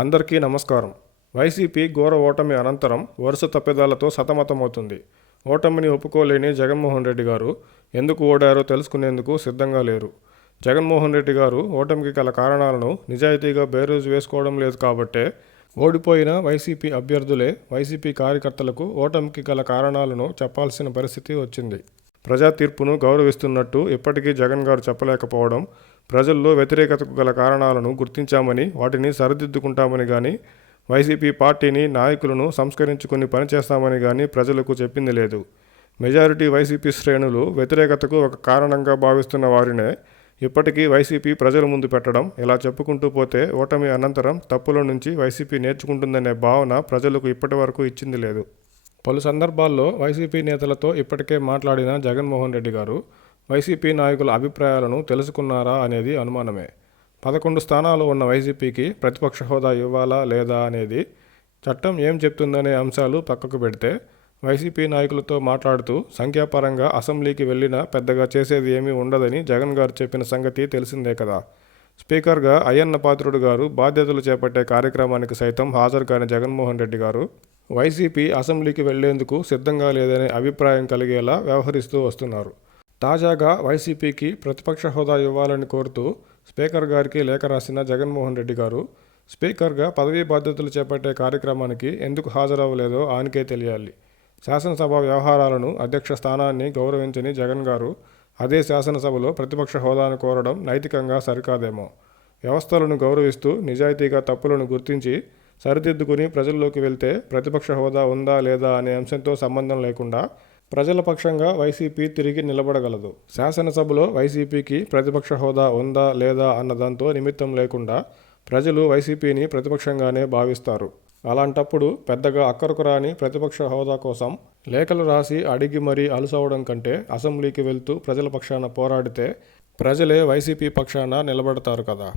అందరికీ నమస్కారం. వైసీపీ ఘోర ఓటమి అనంతరం వరుస తప్పిదాలతో సతమతమవుతుంది. ఓటమిని ఒప్పుకోలేని జగన్మోహన్ రెడ్డి గారు ఎందుకు ఓడారో తెలుసుకునేందుకు సిద్ధంగా లేరు. జగన్మోహన్ రెడ్డి గారు ఓటమికి గల కారణాలను నిజాయితీగా బేరీజు వేసుకోవడం లేదు కాబట్టే ఓడిపోయిన వైసీపీ అభ్యర్థులే వైసీపీ కార్యకర్తలకు ఓటమికి గల కారణాలను చెప్పాల్సిన పరిస్థితి వచ్చింది. ప్రజా తీర్పును గౌరవిస్తున్నట్టు ఇప్పటికీ జగన్ గారు చెప్పలేకపోవడం, ప్రజల్లో వ్యతిరేకతకు గల కారణాలను గుర్తించామని వాటిని సరిదిద్దుకుంటామని కానీ, వైసీపీ పార్టీని నాయకులను సంస్కరించుకుని పనిచేస్తామని కానీ ప్రజలకు చెప్పింది లేదు. మెజారిటీ వైసీపీ శ్రేణులు వ్యతిరేకతకు ఒక కారణంగా భావిస్తున్న వారినే ఇప్పటికీ వైసీపీ ప్రజల ముందు పెట్టడం, ఇలా చెప్పుకుంటూ పోతే ఓటమి అనంతరం తప్పుల నుంచి వైసీపీ నేర్చుకుంటుందనే భావన ప్రజలకు ఇప్పటి వరకు ఇచ్చింది లేదు. పలు సందర్భాల్లో వైసీపీ నేతలతో ఇప్పటికే మాట్లాడిన జగన్మోహన్ రెడ్డి గారు వైసీపీ నాయకుల అభిప్రాయాలను తెలుసుకున్నారా అనేది అనుమానమే. 11 స్థానాలు ఉన్న వైసీపీకి ప్రతిపక్ష హోదా ఇవ్వాలా లేదా అనేది చట్టం ఏం చెప్తుందనే అంశాలు పక్కకు పెడితే, వైసీపీ నాయకులతో మాట్లాడుతూ సంఖ్యాపరంగా అసెంబ్లీకి వెళ్ళినా పెద్దగా చేసేది ఏమీ ఉండదని జగన్ గారు చెప్పిన సంగతి తెలిసిందే కదా. స్పీకర్గా అయ్యన్న పాత్రుడు గారు బాధ్యతలు చేపట్టే కార్యక్రమానికి సైతం హాజరు కాని జగన్మోహన్ రెడ్డి గారు వైసీపీ అసెంబ్లీకి వెళ్లేందుకు సిద్ధంగా లేదనే అభిప్రాయం కలిగేలా వ్యవహరిస్తూ వస్తున్నారు. తాజాగా వైసీపీకి ప్రతిపక్ష హోదా ఇవ్వాలని కోరుతూ స్పీకర్ గారికి లేఖ రాసిన జగన్మోహన్ రెడ్డి గారు స్పీకర్గా పదవీ బాధ్యతలు చేపట్టే కార్యక్రమానికి ఎందుకు హాజరవ్వలేదో ఆయనకే తెలియాలి. శాసనసభ వ్యవహారాలను అధ్యక్ష స్థానాన్ని గౌరవించని జగన్ గారు అదే శాసనసభలో ప్రతిపక్ష హోదాను కోరడం నైతికంగా సరికాదేమో. వ్యవస్థలను గౌరవిస్తూ నిజాయితీగా తప్పులను గుర్తించి సరిదిద్దుకుని ప్రజల్లోకి వెళ్తే ప్రతిపక్ష హోదా ఉందా లేదా అనే అంశంతో సంబంధం లేకుండా ప్రజల పక్షంగా వైసీపీ తిరిగి నిలబడగలదు. శాసనసభలో వైసీపీకి ప్రతిపక్ష హోదా ఉందా లేదా అన్నదాంతో నిమిత్తం లేకుండా ప్రజలు వైసీపీని ప్రతిపక్షంగానే భావిస్తారు. అలాంటప్పుడు పెద్దగా అక్కరకు రాని ప్రతిపక్ష హోదా కోసం లేఖలు రాసి అడిగి మరీ అలుసవడం కంటే అసెంబ్లీకి వెళ్తూ ప్రజల పక్షాన పోరాడితే ప్రజలే వైసీపీ పక్షాన నిలబడతారు కదా.